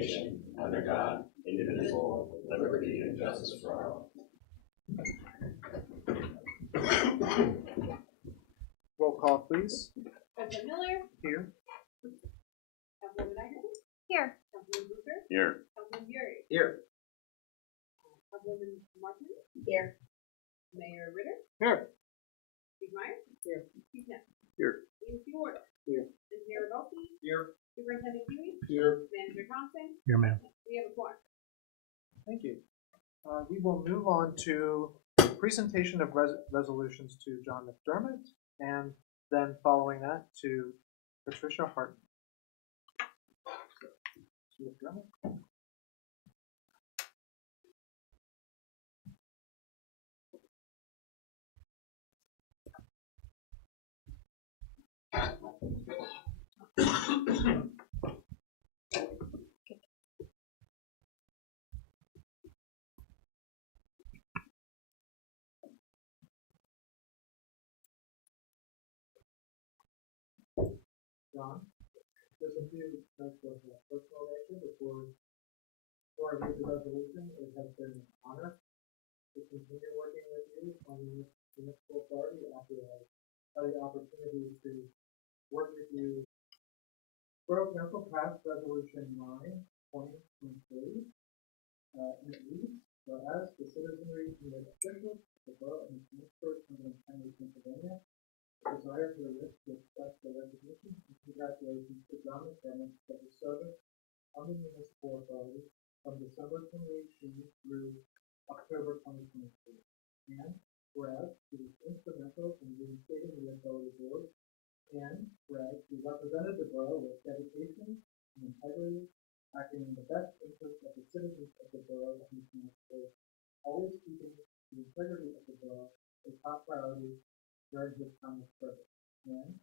nation, under God, indivisible, with liberty and justice for all. Roll call, please. Councilman Miller. Here. Councilwoman Iverson. Here. Councilman Booker. Here. Councilman Bury. Here. Councilwoman Martin. Here. Mayor Ritter. Here. Steve Meyer. Here. Steve Knapp. Here. Steve Ward. Here. Engineer Rodolphe. Here. Superintendent Huey. Here. Manager Thompson. Here, ma'am. We have a quorum. Thank you. We will move on to presentation of resolutions to John McDermott, and then following that to Patricia Harton. McDermott. John, there's a few notes of personal nature before I read the resolution. It has been an honor to continue working with you on the municipal authority after I had the opportunity to work with you. Borough Council passed Resolution 9, 2023, and it reads, whereas the citizenry and the officials of the borough and the municipal of County, Pennsylvania, desire to express their recognition and congratulations to John McDermott for his service on the municipal authority from December 2018 through October 2023. And whereas he was instrumental in reinstating the authority board, and whereas he represented the borough with dedication and integrity, acting in the best interest of the citizens of the borough of municipal, always keeping the integrity of the borough a top priority during his time of service. And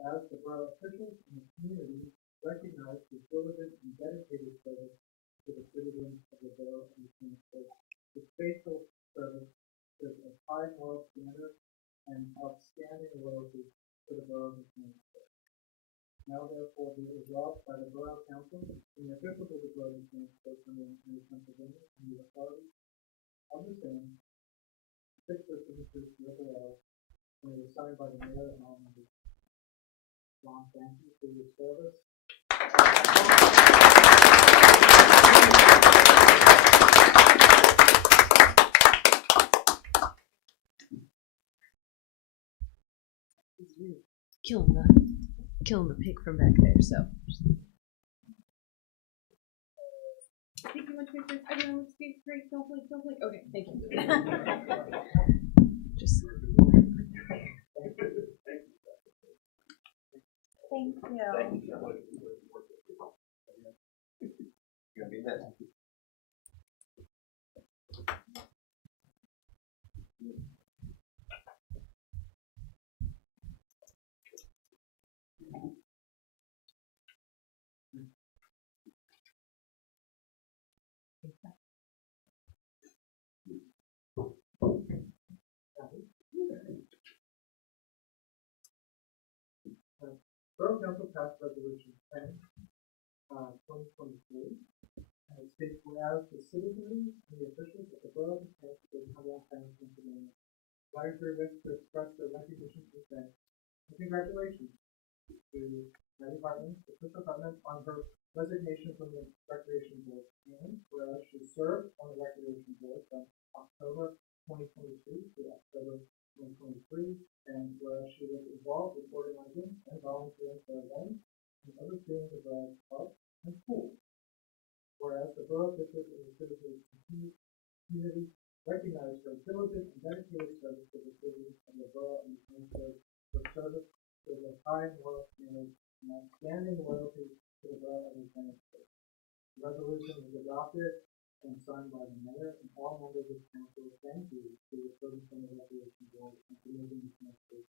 as the borough officials and the community recognize his diligent and dedicated service to the citizens of the borough and municipal, his faithful service is a high moral standard and outstanding loyalty to the borough and municipal. Now therefore be resolved by the Borough Council and the officials of the borough and municipal County, Pennsylvania, and the authority of the same, fix their signatures here below, and it was signed by the mayor and all members. John, thank you for your service. Killing the pig from back there, so. Thank you much, Mr. Everyone looks great. Don't blink. Okay, thank you. Just. Thank Thank you. you so much. You're gonna be missed. Borough Council passed Resolution 10, 2023, and it states, whereas the citizenry and the officials of the borough of County, Pennsylvania, desire to express their recognition and thanks and congratulations to Patty Hartman, the official department, on her resignation from the Recreation Board. And whereas she served on the Recreation Board from October 2022 to October 2023, and whereas she was involved in organizing and volunteering for events and overseeing the borough's parks and schools. Whereas the borough officials and the citizens community recognize her diligent and dedicated service to the citizens of the borough and the her service is a high moral standard and outstanding loyalty to the borough and the municipal. The resolution was adopted and signed by the mayor and all members of council. Thank you for your service on the Recreation Board and for making this message.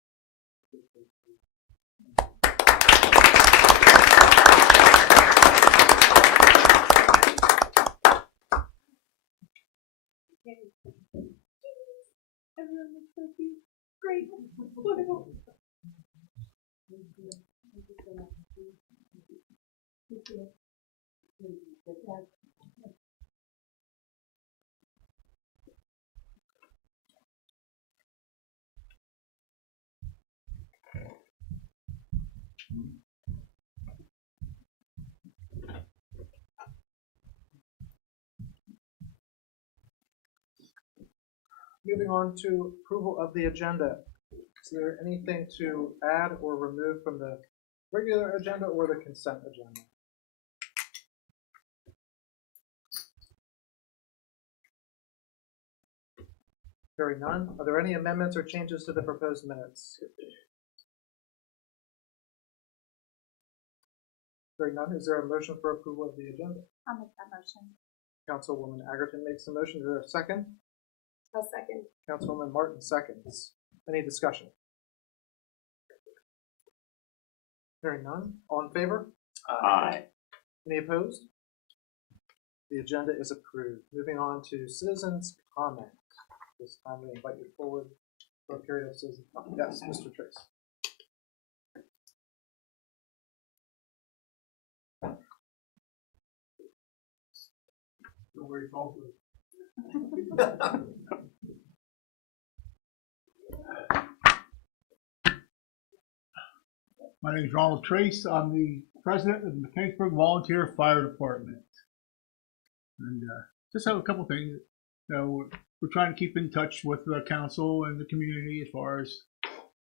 Everyone looks so cute. Great. Wonderful. Thank you so much. Thank you. Moving on to approval of the agenda. Is there anything to add or remove from the regular agenda or the consent agenda? Hearing none, are there any amendments or changes to the proposed minutes? Hearing none, is there a motion for approval of the agenda? I'll make that motion. Councilwoman Agerton makes the motion. Is there a second? I'll second. Councilwoman Martin seconds. Any discussion? Hearing none, all in favor? Aye. Any opposed? The agenda is approved. Moving on to citizens' comment. This time we invite you forward for a period of citizen comment. Yes, Mr. Trace. Don't worry, call for it. My name is Ronald Trace. I'm the president of the Mechanicsburg Volunteer Fire Department. And just have a couple things. You know, we're trying to keep in touch with the council and the community as far as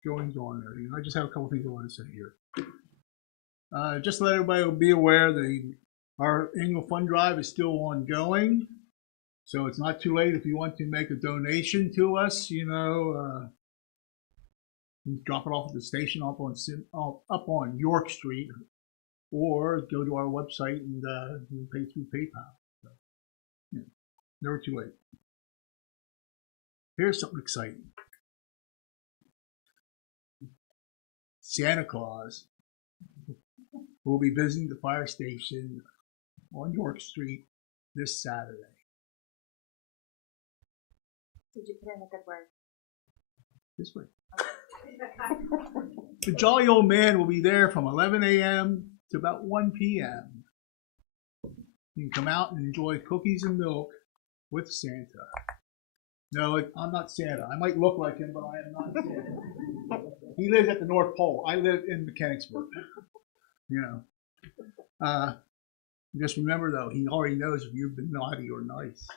goings on there. You know, I just have a couple things I want to say here. Just to let everybody be aware, our annual fund drive is still ongoing. So it's not too late if you want to make a donation to us, you know. You drop it off at the station up on York Street, or go to our website and you pay through PayPal. So, yeah, never too late. Here's something exciting. Santa Claus will be visiting the fire station on York Street this Saturday. Did you put in a good word? This way. The jolly old man will be there from 11 a.m. to about 1 p.m. You can come out and enjoy cookies and milk with Santa. No, I'm not Santa. I might look like him, but I am not Santa. He lives at the North Pole. I live in Mechanicsburg. You know. Just remember, though, he already knows if you've been naughty or nice.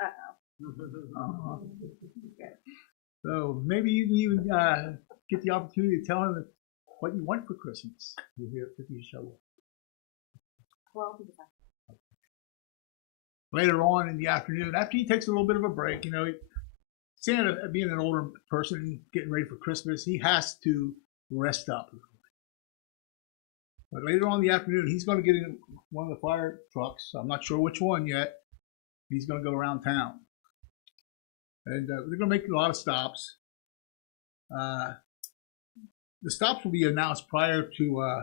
Uh-oh. So maybe you can even get the opportunity to tell him what you want for Christmas. You'll hear it if you show up. Well, Later on in the afternoon, after he takes a little bit of a break, you know, Santa, being an older person getting ready for Christmas, he has to rest up. But later on in the afternoon, he's going to get in one of the fire trucks. I'm not sure which one yet. He's going to go around town. And they're going to make a lot of stops. The stops will be announced prior to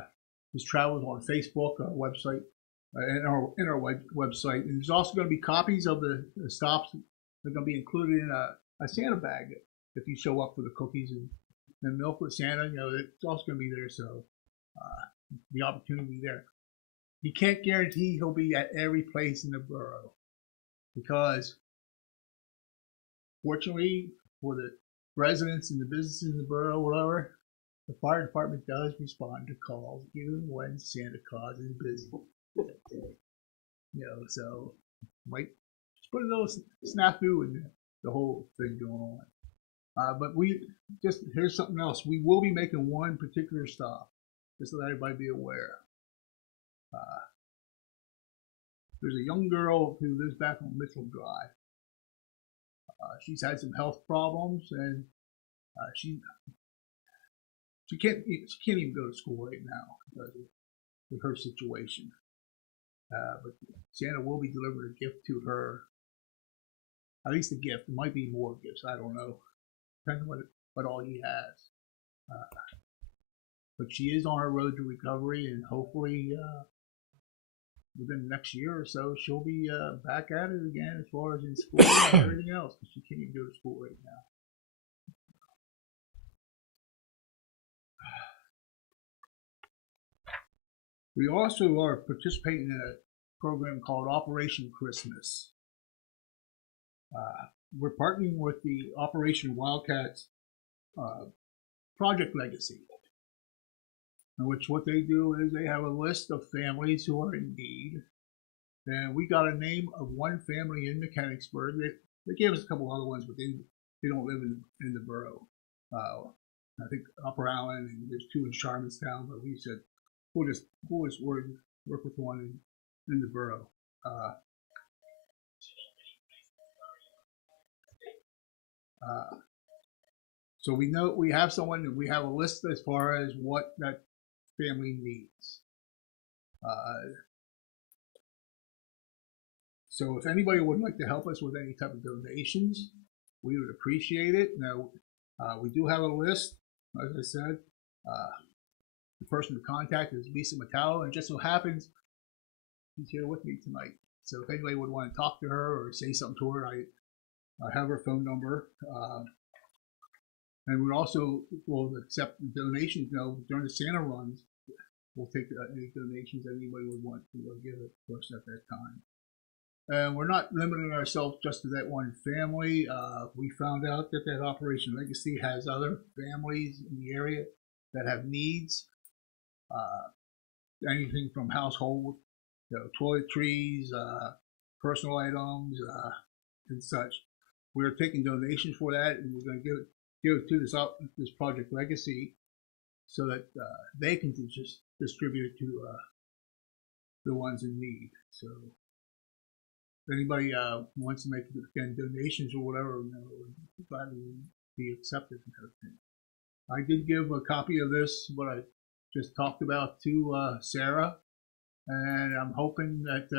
his travels on Facebook, our website, and our website. And there's also going to be copies of the stops. They're going to be included in a Santa bag if you show up for the cookies and milk with Santa. You know, it's also going to be there, so the opportunity will be there. He can't guarantee he'll be at every place in the borough because, fortunately for the residents and the businesses in the borough, whatever, the fire department does respond to calls even when Santa Claus is busy. You know, so might just put a little snafu in the whole thing going on. But here's something else. We will be making one particular stop, just to let everybody be aware. There's a young girl who lives back on Mitchell Drive. She's had some health problems, and she can't even go to school right now because of her situation. But Santa will be delivering a gift to her. At least a gift. It might be more gifts. I don't know. Depending on what all he has. But she is on her road to recovery, and hopefully within the next year or so, she'll be back at it again as far as in school and everything else, because she can't even go to school right now. We also are participating in a program called Operation Christmas. We're partnering with the Operation Wildcats Project Legacy, in which what they do is they have a list of families who are in need. And we got a name of one family in Mechanicsburg. They gave us a couple other ones, but they don't live in the borough. I think Upper Allen, and there's two in Charlottetown, but we said we'll just work with one in the borough. So we know we have someone, and we have a list as far as what that family needs. So if anybody would like to help us with any type of donations, we would appreciate it. Now, we do have a list, as I said. The person to contact is Lisa Metallo, and just so happens she's here with me tonight. So if anybody would want to talk to her or say something to her, I have her phone number. And we also will accept donations. During the Santa runs, we'll take any donations that anybody would want to give it to us at that time. And we're not limiting ourselves just to that one family. We found out that Operation Legacy has other families in the area that have needs. Anything from household, toiletries, personal items, and such. We're taking donations for that, and we're going to give it to this Project Legacy so that they can just distribute it to the ones in need. So if anybody wants to make again donations or whatever, we'd gladly be accepted and everything. I did give a copy of this, what I just talked about, to Sarah, and I'm hoping that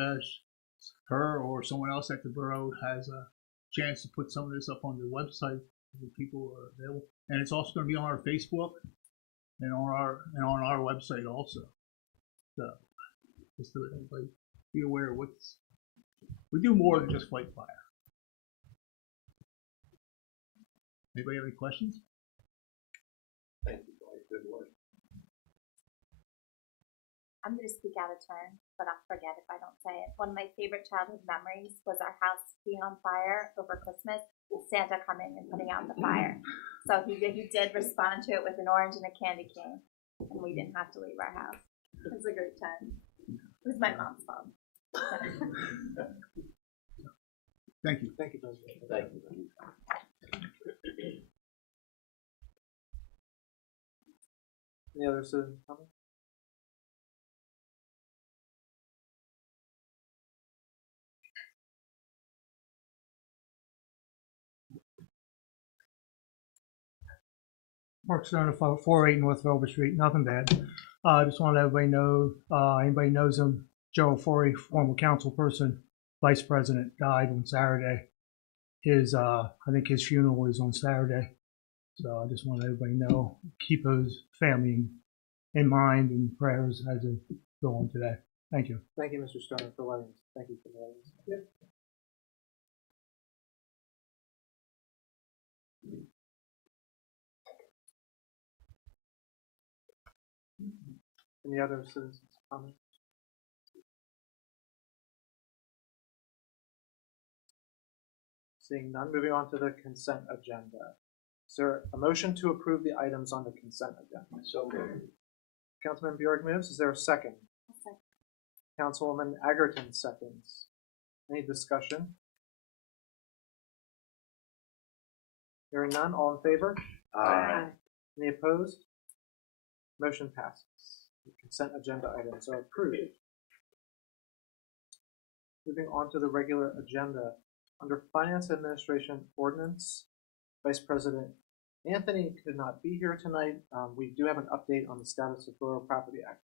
her or someone else at the borough has a chance to put some of this up on the website so people are available. And it's also going to be on our Facebook and on our website also. So just so that everybody be aware of what's. We do more than just fight fire. Anybody have any questions? Thank you, Dwight. Good work. I'm going to speak out of turn, but I'll forget if I don't say it. One of my favorite childhood memories was our house being on fire over Christmas and Santa coming and putting out the fire. So he did respond to it with an orange and a candy cane, and we didn't have to leave our house. It was a great time. It was my mom's fault. Thank you. Thank you, President. Thank you. Any other citizen comments? Mark Stone, 408 North Velvet Street. Nothing bad. I just want to let everybody know, anybody knows him, Joe Forey, former council person, vice president, died on Saturday. I think his funeral is on Saturday. So I just want to let everybody know, keep his family in mind and prayers as they go on today. Thank you. Thank you, Mr. Stoner, for letting us. Thank you for letting us. Yep. Any other citizens' comments? Seeing none, moving on to the consent agenda. Is there a motion to approve the items on the consent agenda? So moved. Councilman Bjork moves. Is there a second? Second. Councilwoman Egerton seconds. Any discussion? Hearing none, all in favor? Aye. Any opposed? Motion passes. The consent agenda items are approved. Moving on to the regular agenda. Under Finance Administration Ordinance, Vice President Anthony could not be here tonight. We do have an update on the status of Borough Property Act.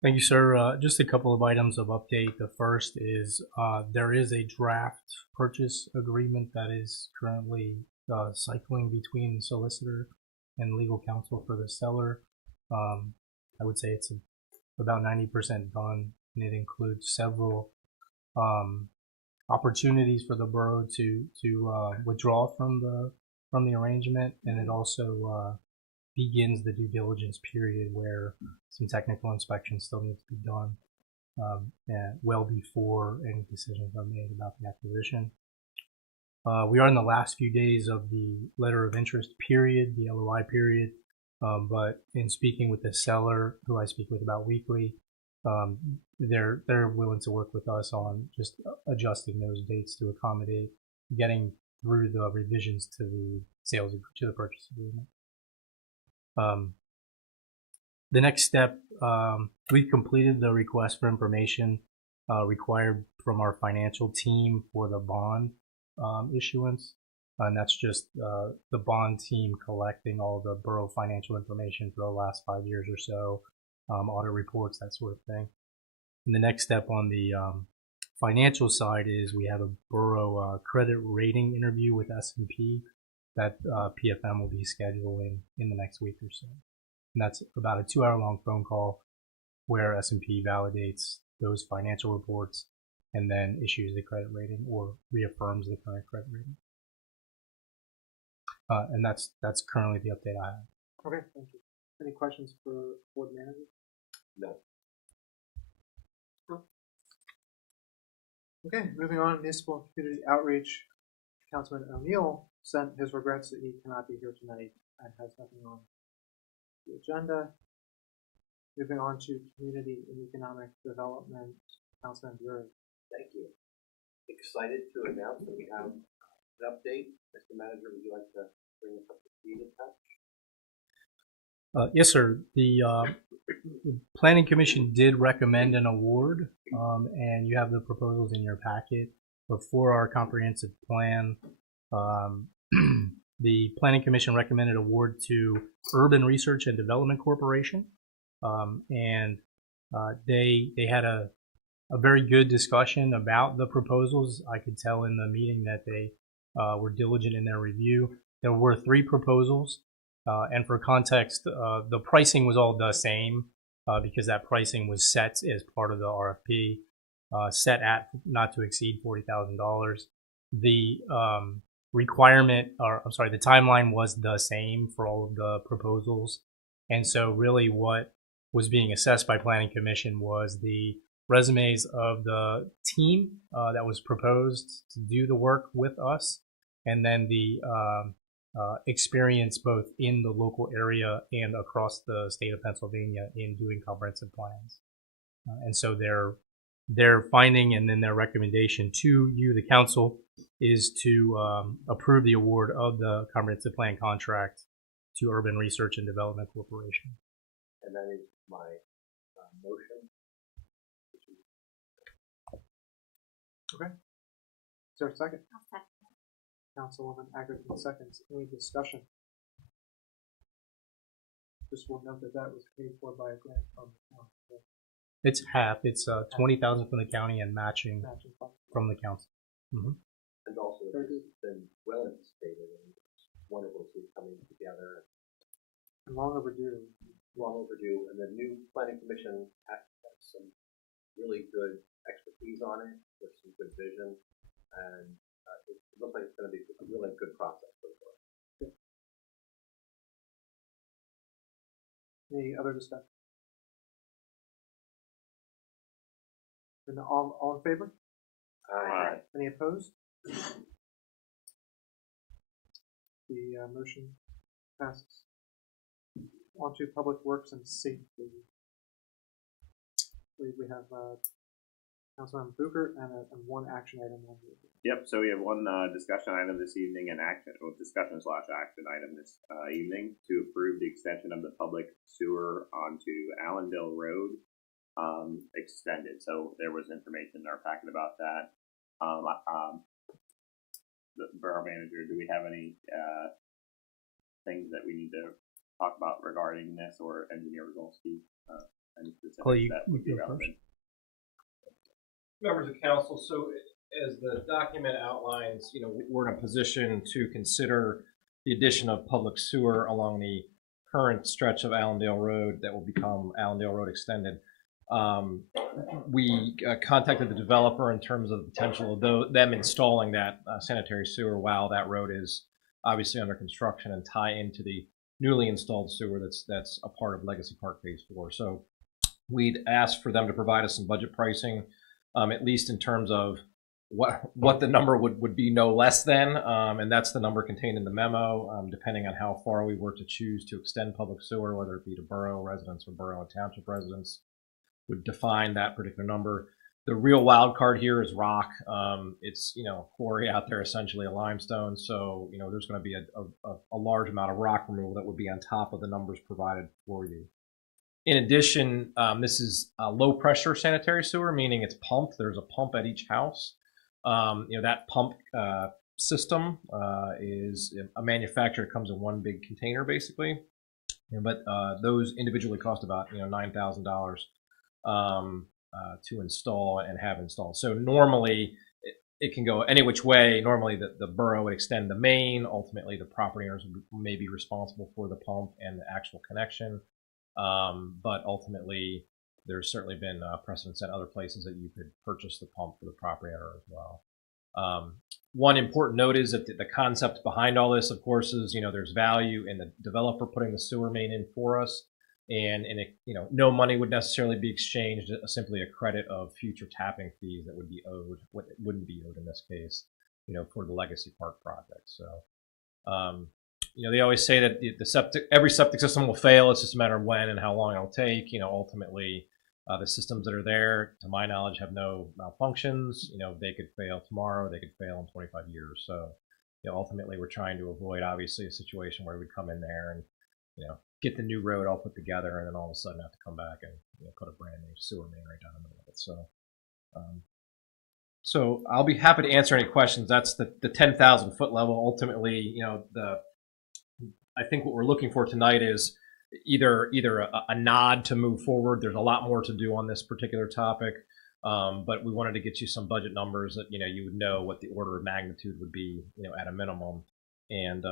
Thank you, sir. Just a couple of items of update. The first is there is a draft purchase agreement that is currently cycling between the solicitor and legal counsel for the seller. I would say it's about 90% done, and it includes several opportunities for the borough to withdraw from the arrangement, and it also begins the due diligence period where some technical inspections still need to be done and well before any decisions are made about the acquisition. We are in the last few days of the letter of interest period, the LOI period, but in speaking with the seller, who I speak with about weekly, they're willing to work with us on just adjusting those dates to accommodate getting through the revisions to the purchase agreement. The next step, we've completed the request for information required from our financial team for the bond issuance, and that's just the bond team collecting all the borough financial information for the last 5 years or so, audit reports, that sort of thing. And the next step on the financial side is we have a borough credit rating interview with S&P that PFM will be scheduling in the next week or so. And that's about a 2-hour-long phone call where S&P validates those financial reports and then issues the credit rating or reaffirms the current credit rating. And that's currently the update I have. Okay, thank you. Any questions for board manager? No. Okay, moving on, municipal community outreach. Councilman O'Neill sent his regrets that he cannot be here tonight and has nothing on the agenda. Moving on to community and economic development, Councilman Drury. Thank you. Excited to announce that we have an update. Mr. Manager, would you like to bring us up to speed in touch? Yes, sir. The Planning Commission did recommend an award, and you have the proposals in your packet. But for our comprehensive plan, the Planning Commission recommended award to Urban Research and Development Corporation, and they had a very good discussion about the proposals. I could tell in the meeting that they were diligent in their review. There were 3 proposals. And for context, the pricing was all the same because that pricing was set as part of the RFP, set at not to exceed $40,000. The the timeline was the same for all of the proposals. And so really what was being assessed by Planning Commission was the resumes of the team that was proposed to do the work with us, and then the experience both in the local area and across the state of Pennsylvania in doing comprehensive plans. And so their finding and then their recommendation to you, the council, is to approve the award of the comprehensive plan contract to Urban Research and Development Corporation. And that is my motion. Okay. Is there a second? I'll second. Councilwoman Atherton seconds. Any discussion? Just will note that that was paid for by a grant from the county. It's half. It's $20,000 from the county and matching from the council. Mm-hmm. And also, it's been well anticipated and it's wonderful to see it coming together. Long overdue. Long overdue. And the new Planning Commission has some really good expertise on it, with some good vision, and it looks like it's going to be a really good process for the board. Any other discussion? And all in favor? Aye. Any opposed? The motion passes. On to Public Works and Safety. I believe we have Councilman Booker and one action item on the agenda. Yep, so we have one discussion item this evening and discussion / action item this evening to approve the extension of the public sewer onto Allendale Road extended. So there was information in our packet about that. The borough manager, do we have any things that we need to talk about regarding this, or engineer Rolski? Any specifics that would be relevant? Members of council, so as the document outlines, we're in a position to consider the addition of public sewer along the current stretch of Allendale Road that will become Allendale Road Extended. We contacted the developer in terms of the potential of them installing that sanitary sewer while that road is obviously under construction and tie into the newly installed sewer that's a part of Legacy Park Phase 4. So we'd asked for them to provide us some budget pricing, at least in terms of what the number would be no less than, and that's the number contained in the memo, depending on how far we were to choose to extend public sewer, whether it be to borough residents or borough and township residents, would define that particular number. The real wild card here is rock. It's, quarry out there, essentially a limestone. So, there's going to be a large amount of rock removal that would be on top of the numbers provided for you. In addition, this is a low pressure sanitary sewer, meaning it's pumped. There's a pump at each house. That pump system is a manufacturer. It comes in one big container, basically. But those individually cost about $9,000 to install and have installed. So normally it can go any which way. Normally the borough would extend the main. Ultimately, the property owners may be responsible for the pump and the actual connection. But ultimately, there's certainly been precedents at other places that you could purchase the pump for the property owner as well. One important note is that the concept behind all this, of course, is there's value in the developer putting the sewer main in for us, and no money would necessarily be exchanged. Simply a credit of future tapping fees that would be owed, what wouldn't be owed in this case, for the Legacy Park project. So. They always say that every septic system will fail. It's just a matter of when and how long it'll take. Ultimately, the systems that are there, to my knowledge, have no malfunctions. They could fail tomorrow. They could fail in 25 years. So, ultimately, we're trying to avoid, obviously, a situation where we'd come in there and, get the new road all put together and then all of a sudden have to come back and put a brand new sewer main right down the middle of it. So I'll be happy to answer any questions. That's the 10,000 foot level. Ultimately, I think what we're looking for tonight is either a nod to move forward. There's a lot more to do on this particular topic, but we wanted to get you some budget numbers that you would know what the order of magnitude would be, at a minimum. And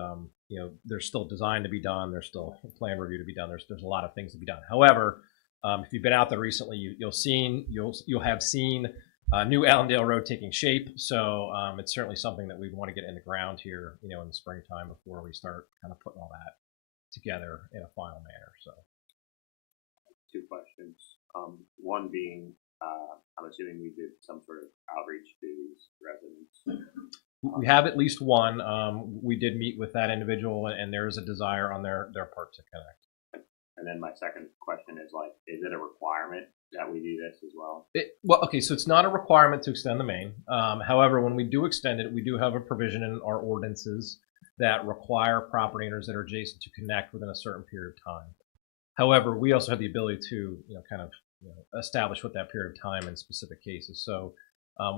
there's still design to be done. There's still plan review to be done. There's a lot of things to be done. However, if you've been out there recently, you'll have seen new Allendale Road taking shape. So it's certainly something that we want to get in the ground here, in the springtime before we start kind of putting all that together in a final manner. So, two questions. One being, I'm assuming we did some sort of outreach to these residents. We have at least one. We did meet with that individual, and there is a desire on their part to connect. And then my second question is is it a requirement that we do this as well? Okay, so it's not a requirement to extend the main. However, when we do extend it, we do have a provision in our ordinances that require property owners that are adjacent to connect within a certain period of time. However, we also have the ability to, establish what that period of time in specific cases. So,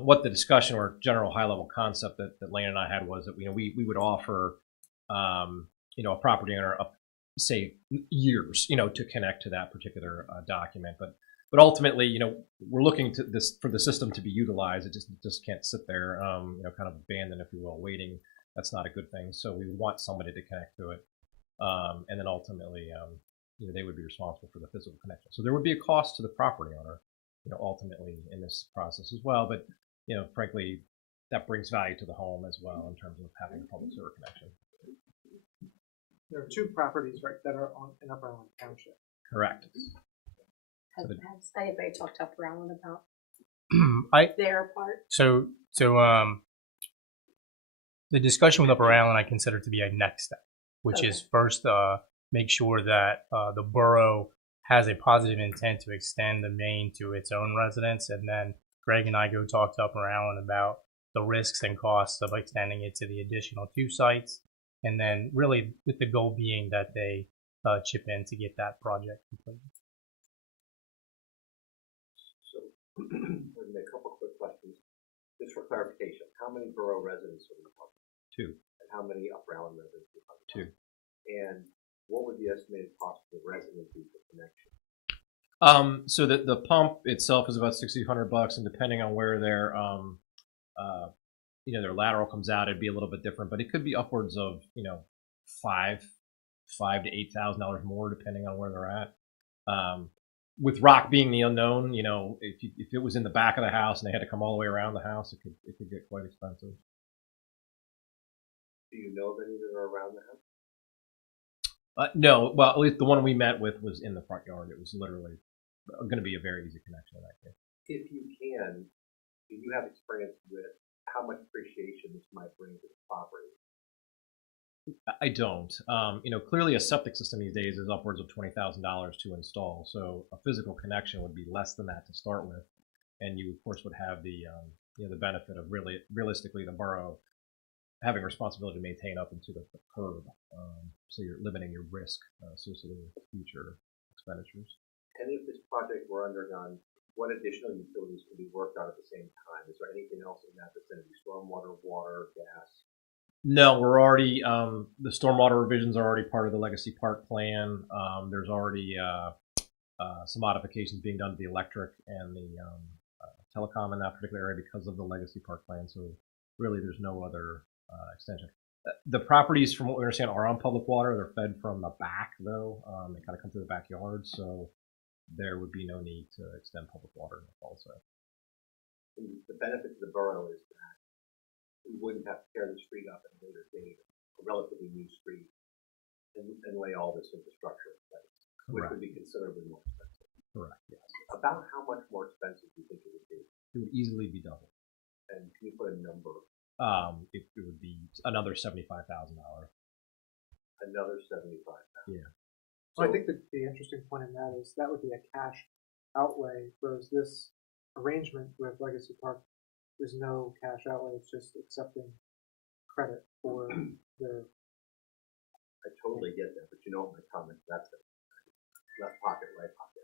what the discussion or general high-level concept that Lane and I had was that we would offer, a property owner up, say, years, to connect to that particular document. But ultimately, we're looking to for the system to be utilized. It just can't sit there, kind of abandoned, if you will, waiting. That's not a good thing. So we would want somebody to connect to it, and then ultimately, they would be responsible for the physical connection. So there would be a cost to the property owner, ultimately in this process as well. But frankly, that brings value to the home as well in terms of having a public sewer connection. There are two properties, right, that are in Upper Island Township. Correct. Has anybody talked to Upper Island about I their part? so the discussion with Upper Island I consider to be a next step, which is first make sure that the borough has a positive intent to extend the main to its own residents, and then Greg and I go talk to Upper Island about the risks and costs of extending it to the additional two sites, and then really with the goal being that they chip in to get that project completed. So, a couple quick questions. Just for clarification, how many borough residents are we talking? 2. And how many Upper Island residents are we talking? 2. And what would the estimated cost of the resident be for connection? So the pump itself is about $6,500, and depending on where their their lateral comes out, it'd be a little bit different, but it could be upwards of $5,000 to $8,000 more depending on where they're at. With rock being the unknown, if it was in the back of the house and they had to come all the way around the house, it could get quite expensive. Do you know of any that are around the house? No, well, at least the one we met with was in the front yard. It was literally going to be a very easy connection in that case. If you can, do you have experience with how much appreciation this might bring to the property? I don't. Clearly a septic system these days is upwards of $20,000 to install. So a physical connection would be less than that to start with, and you of course would have the the benefit of realistically the borough having responsibility to maintain up into the curb. So you're limiting your risk associated with future expenditures. And if this project were undergone, what additional utilities could be worked on at the same time? Is there anything else in that vicinity? Stormwater, water, gas? No, we're already the stormwater revisions are already part of the Legacy Park plan. There's already some modifications being done to the electric and the telecom in that particular area because of the Legacy Park plan. So really, there's no other extension. The properties, from what we understand, are on public water. They're fed from the back, though. They kind of come through the backyard, so there would be no need to extend public water also. The benefit to the borough is that we wouldn't have to tear the street up at a later date, a relatively new street, and lay all this infrastructure in place, which would be considerably more expensive. Correct, yes. About how much more expensive do you think it would be? It would easily be double. And can you put a number? It would be another $75,000. Another $75,000. Yeah. So I think that the interesting point in that is that would be a cash outlay, whereas this arrangement with Legacy Park, there's no cash outlay, it's just accepting credit for their. I totally get that, but you know what my comment, that's left pocket, right pocket.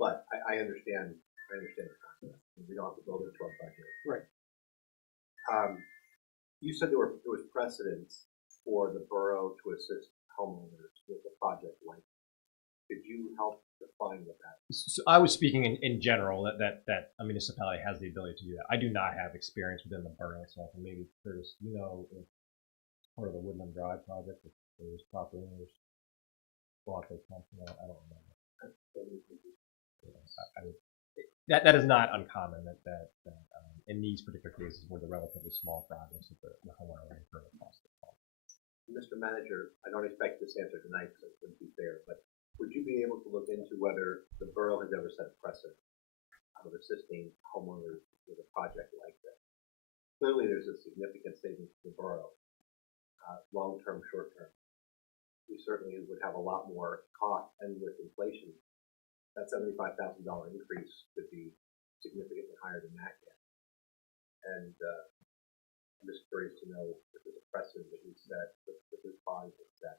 But I understand the concept. We don't have to build it to our budget. Right. You said there was precedence for the borough to assist homeowners with a project like that. Could you help define what that is? So I was speaking in general that a municipality has the ability to do that. I do not have experience within the borough itself, and maybe Curtis, if part of the Woodland Drive project, if there was property owners bought those company, I don't remember. That is not uncommon that in these particular cases where the relatively small projects that the homeowner may incur the cost of the cost. Mr. Manager, I don't expect this answer tonight because it wouldn't be fair, but would you be able to look into whether the borough has ever set a precedent of assisting homeowners with a project like this? Clearly, there's a significant savings to the borough, long-term, short-term. We certainly would have a lot more cost, and with inflation, that $75,000 increase could be significantly higher than that yet. And I'm just curious to know if there's a precedent that we set, that this body has set.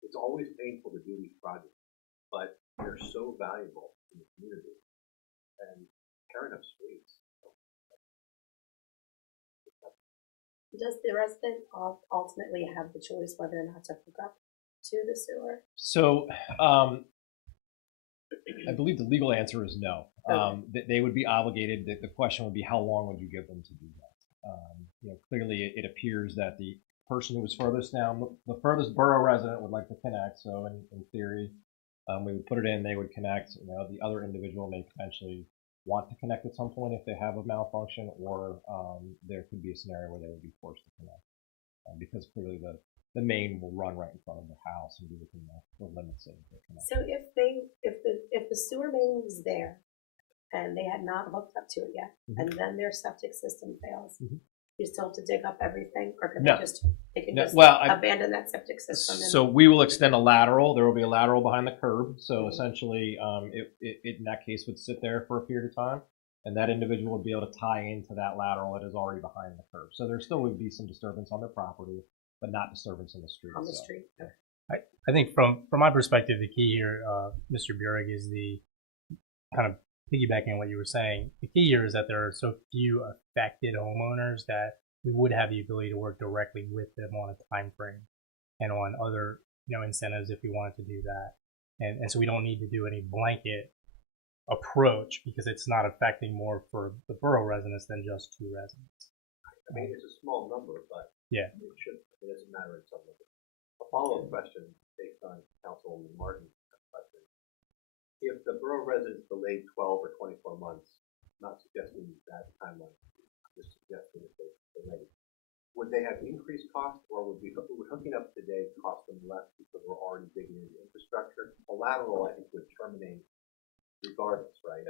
It's always painful to do these projects, but they're so valuable in the community. And tearing up streets. Does the resident ultimately have the choice whether or not to hook up to the sewer? So I believe the legal answer is no. They would be obligated. The question would be, how long would you give them to do that? Clearly it appears that the person who was furthest down, the furthest borough resident would like to connect. So in theory, we would put it in, they would connect. The other individual may potentially want to connect at some point if they have a malfunction, or there could be a scenario where they would be forced to connect because clearly the main will run right in front of the house and be within the limits of the connection. So if the sewer main was there and they had not hooked up to it yet, and then their septic system fails, you still have to dig up everything, or could they could just abandon that septic system? So we will extend a lateral. There will be a lateral behind the curb. So essentially, it in that case would sit there for a period of time, and that individual would be able to tie into that lateral that is already behind the curb. So there still would be some disturbance on their property, but not disturbance in the street. On the street. I think from my perspective, the key here, Mr. Burek, is the kind of piggybacking on what you were saying. The key here is that there are so few affected homeowners that we would have the ability to work directly with them on a time frame and on other incentives if we wanted to do that. And so we don't need to do any blanket approach because it's not affecting more for the borough residents than just two residents. I mean, it's a small number, but yeah, it doesn't matter in some level. A follow-up question based on Councilwoman Martin's question. If the borough residents delayed 12 or 24 months, not suggesting that timeline, just suggesting that they delayed, would they have increased costs, or would hooking up today cost them less because we're already digging into infrastructure? A lateral, I think, would terminate regardless, right?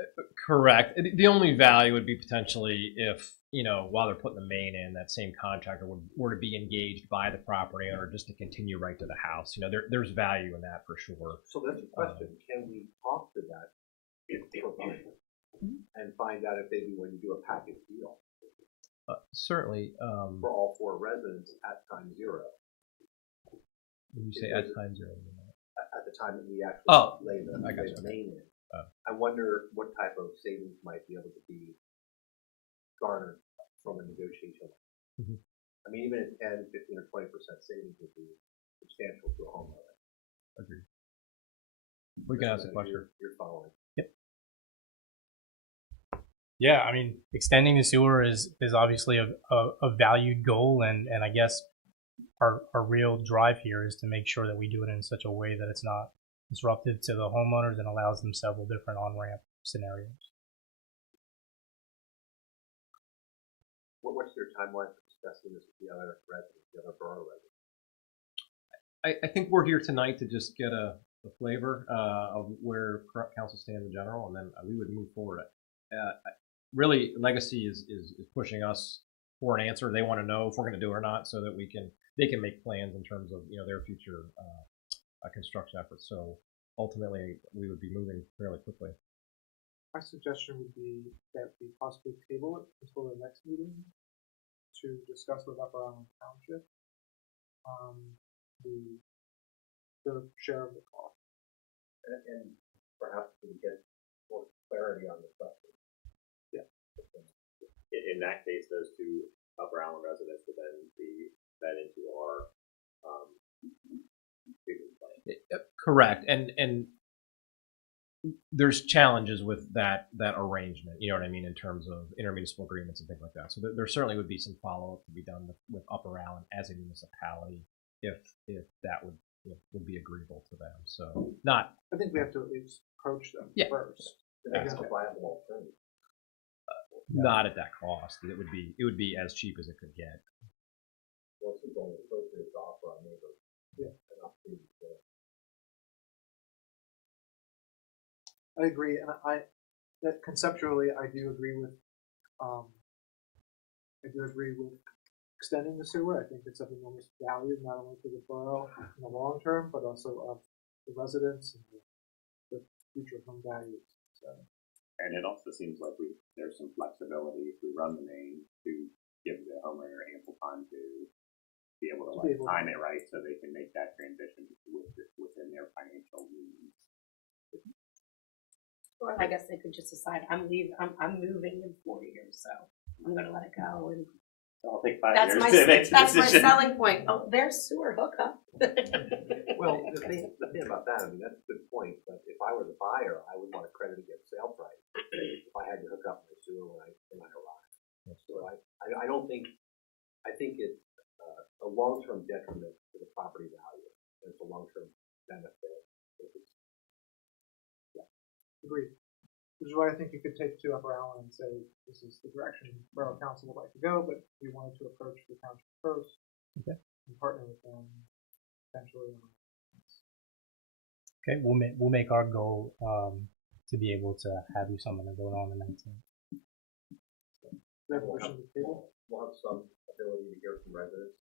Correct. The only value would be potentially if, while they're putting the main in, that same contractor were to be engaged by the property owner just to continue right to the house. There's value in that for sure. So that's the question. Can we talk to that provider and find out if they do, when you do a package deal Certainly. for all 4 residents at time 0? When you say at time 0, At the time that we actually lay the I got you. main in. I wonder what type of savings might be able to be garnered from a negotiation. Mhm. I mean, even at 10, 15, or 20% savings would be substantial to a homeowner. Agreed. We can ask a question. You're following. Yeah, I mean, extending the sewer is obviously a valued goal, and I guess our real drive here is to make sure that we do it in such a way that it's not disruptive to the homeowners and allows them several different on-ramp scenarios. What's your timeline for discussing this with the other residents, the other borough residents? I think we're here tonight to just get a flavor of where council stands in general, and then we would move forward. Really, Legacy is pushing us for an answer. They want to know if we're going to do it or not, so that they can make plans in terms of their future construction efforts. So ultimately, we would be moving fairly quickly. My suggestion would be that we possibly table it until the next meeting to discuss with Upper Island Township the share of the cost. And perhaps we get more clarity on the question. Yeah. In that case, those 2 Upper Island residents would then be fed into our treatment plan. Correct, and there's challenges with that arrangement. You know what I mean, in terms of intermunicipal agreements and things like that. So there certainly would be some follow up to be done with Upper Island as a municipality if that would be agreeable to them. So not. I think we have to at least approach them first. That's a viable alternative. Not at that cost. It would be as cheap as it could get. Well, it's only appropriate to offer our neighbors an opportunity to. I agree, and that conceptually I do agree with extending the sewer. I think it's of enormous value, not only to the borough in the long term, but also of the residents and the future home values. So. And it also seems like there's some flexibility if we run the main to give the homeowner ample time to be able to time it right, so they can make that transition within their financial means. Or I guess they could just decide, I'm moving in 4 years, so I'm gonna let it go, and So I'll take 5 that's years my to make the that's my decision. selling point. Oh, there's sewer hookup. Well, the thing about that, I mean, that's a good point, but if I were the buyer, I would want a credit against sale price if I had to hook up my sewer when I arrive. So I don't think, I think it's a long-term detriment to the property value, and it's a long-term benefit. Agreed. Which is why I think you could take to Upper Island and say, this is the direction Borough Council would like to go, but we wanted to approach the township first. Okay. And partner with them potentially. Okay, we'll make our goal to be able to have you someone to vote on the 19th. We have a motion to table. We'll have some ability to hear from residents.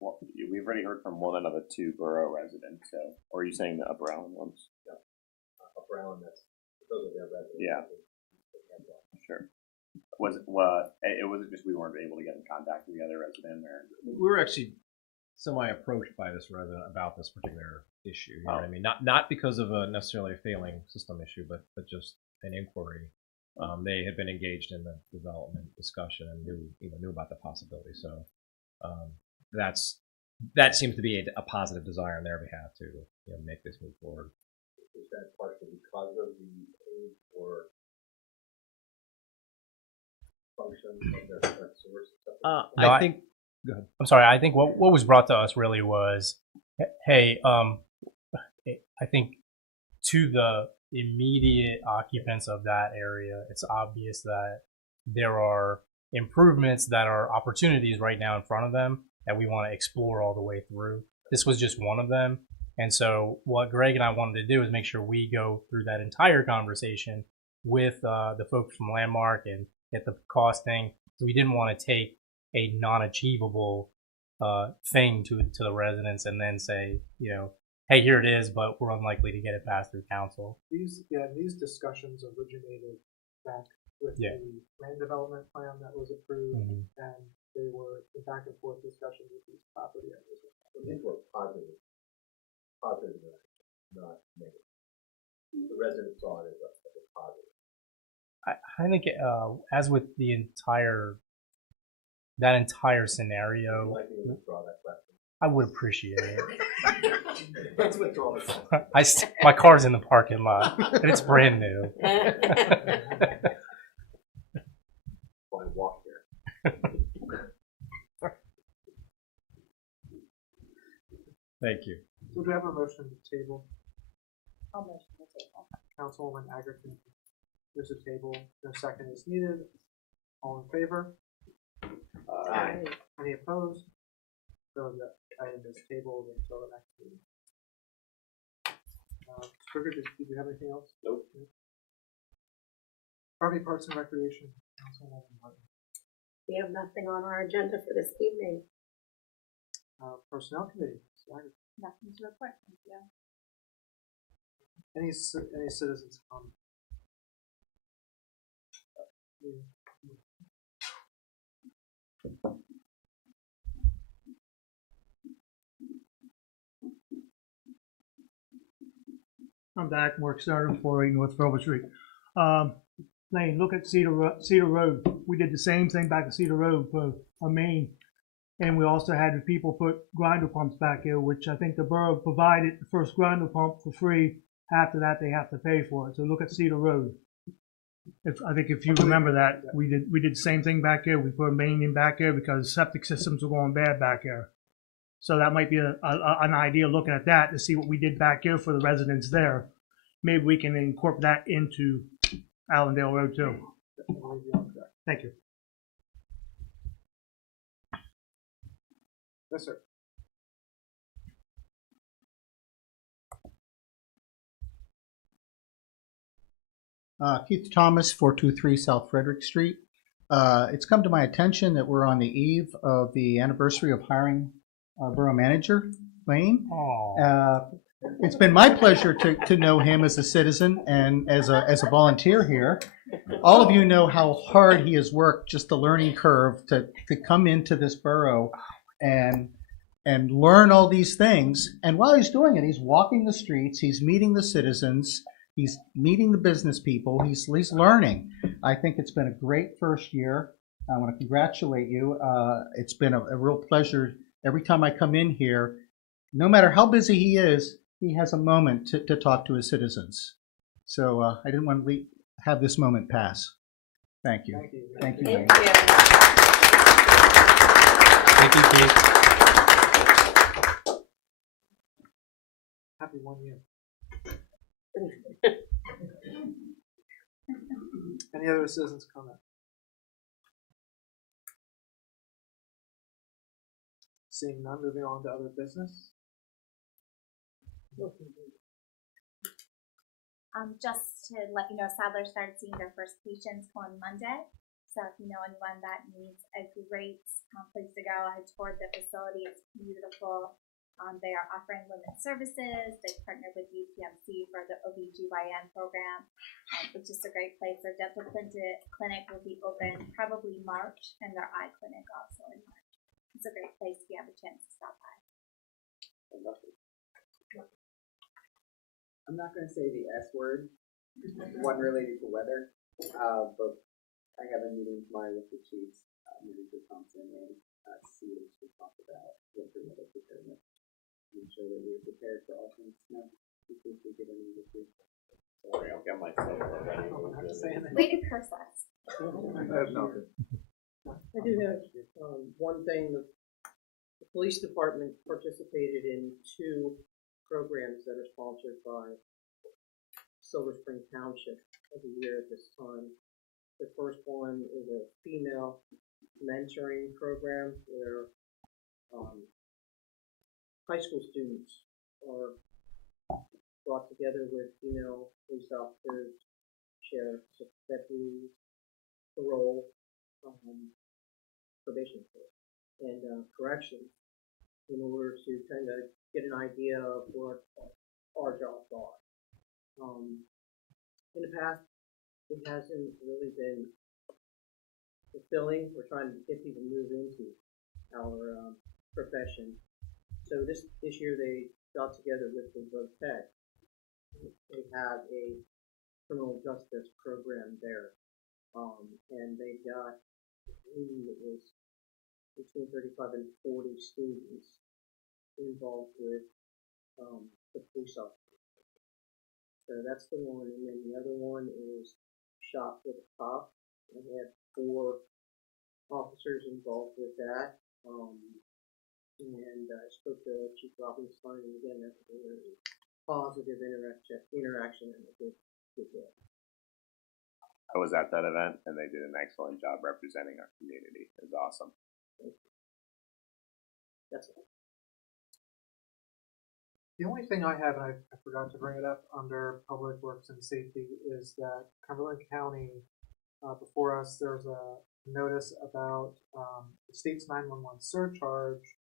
Well, we've already heard from one of the 2 borough residents. So, or are you saying the Upper Island ones? Yeah. Upper Island, those are their residents. Yeah. Sure. It wasn't just we weren't able to get in contact with the other resident, or We were actually semi-approached by this resident about this particular issue. You know what I mean? Not because of necessarily a failing system issue, but just an inquiry. They had been engaged in the development discussion and knew about the possibility. So that seems to be a positive desire on their behalf to make this move forward. Is that partially because of the age or function of their current source? I think. Go ahead. I'm sorry. I think what was brought to us really was, hey, I think to the immediate occupants of that area, it's obvious that there are improvements that are opportunities right now in front of them that we want to explore all the way through. This was just one of them. And so what Greg and I wanted to do is make sure we go through that entire conversation with the folks from Landmark and get the costing. So we didn't want to take a non-achievable thing to the residents and then say, you know, hey, here it is, but we're unlikely to get it passed through council. These discussions originated back with the land development plan that was approved, and they were the back and forth discussions with these property owners. These were positive, not negative. The residents saw it as a positive. I think as with the entire scenario, I'd like you to withdraw that question. I would appreciate it. Let's withdraw the question. My car's in the parking lot and it's brand new. Why walk there? Thank you. So do we have a motion to table? I'll motion the table. Councilwoman Agerton, there's a table, no second is needed. All in favor? Aye. Any opposed? So the item is tabled until the next meeting. Trigger, did you have anything else? Nope. Property, Parks and Recreation, Councilwoman Martin. We have nothing on our agenda for this evening. Personnel Committee, Nothing to report, thank you. any citizens comment? I'm back, Mark Starter, 480 North Borough Street. Lane, look at Cedar Road. We did the same thing back at Cedar Road for a main. And we also had the people put grinder pumps back here, which I think the borough provided the first grinder pump for free. After that, they have to pay for it. So look at Cedar Road. I think if you remember that, we did the same thing back here. We put a main in back here because septic systems were going bad back here. So that might be an idea looking at that to see what we did back here for the residents there. Maybe we can incorporate that into Allendale Road too. Thank you. Yes, sir. Keith Thomas, 423 South Frederick Street. It's come to my attention that we're on the eve of the anniversary of hiring our borough manager, Wayne. It's been my pleasure to know him as a citizen and as a volunteer here. All of you know how hard he has worked, just the learning curve to come into this borough and learn all these things. And while he's doing it, he's walking the streets, he's meeting the citizens, he's meeting the business people, he's learning. I think it's been a great first year. I want to congratulate you. It's been a real pleasure. Every time I come in here, no matter how busy he is, he has a moment to talk to his citizens. So I didn't want to have this moment pass. Thank you. Thank you. Thank you. Thank you, Keith. Happy 1 year. Any other citizens comment? Seeing none, moving on to other business. Just to let you know, Sadler started seeing their first patients on Monday. So if you know anyone that needs a great place to go, head toward the facility. It's beautiful. They are offering women's services. They partnered with UPMC for the OBGYN program. It's just a great place. Their dental clinic will be open probably March, and their eye clinic also in March. It's a great place if you have a chance to stop by. I'm not going to say the S word, one related to weather, but I have a meeting tomorrow with the chiefs, Manager Thompson and CH to talk about winter weather preparedness. Make sure that we're prepared for all things snow in case we get any this year. Sorry, I'll get myself ready. Way to curse us. I do have one thing. The police department participated in 2 programs that are sponsored by Silver Spring Township every year at this time. The first one is a female mentoring program where high school students are brought together with female police officers, sheriffs, deputies, parole, probation force, and corrections in order to kind of get an idea of what our jobs are. In the past, it hasn't really been fulfilling. We're trying to get people to move into our profession. So this year they got together with the VOTEC. They have a criminal justice program there, and they got, I believe it was between 35 and 40 students involved with the police officers. So that's the one, and then the other one is Shop with a Cop, and they have 4 officers involved with that. And I spoke to Chief Robinson, and again, that's a very positive interaction and a good day. I was at that event, and they did an excellent job representing our community. It was awesome. That's it. The only thing I have, and I forgot to bring it up under Public Works and Safety, is that Cumberland County, before us, there's a notice about the state's 911 surcharge,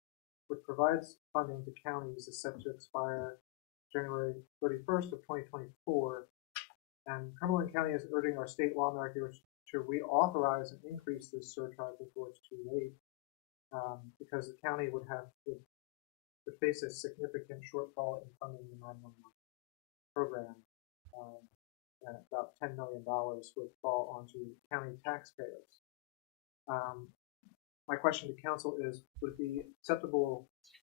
which provides funding to counties, is set to expire January 31st of 2024. And Cumberland County is urging our state lawmakers to reauthorize and increase this surcharge before it's too late, because the county would face a significant shortfall in funding the 911 program, and about $10 million would fall onto county taxpayers. My question to council is, would it be acceptable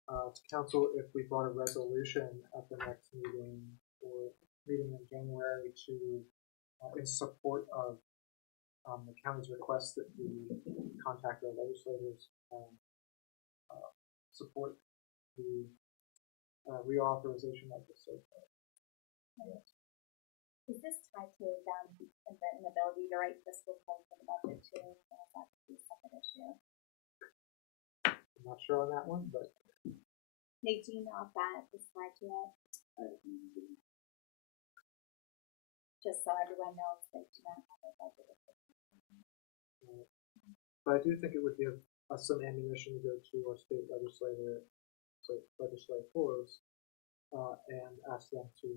to council if we brought a resolution at the next meeting or meeting in January to in support of the county's request that we contact our legislators and support the reauthorization of the surcharge? Is this tied to them and the ability to write fiscal code for the budget too? Or is that a separate issue? I'm not sure on that one, but Nate, do you know if that is tied to it? Just so everyone knows that you don't have a budget. but I do think it would give us some ammunition to go to our state legislators and ask them to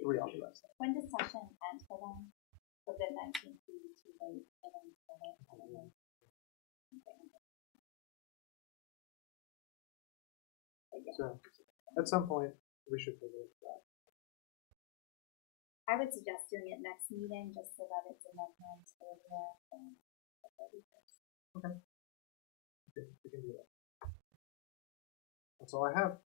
reauthorize that. When does session end for them? COVID-19 be too late for them to start it? I don't know. So at some point we should figure it out. I would suggest doing it next meeting just so that it's in their hands for the 31st. Okay. We can do that. That's all I have.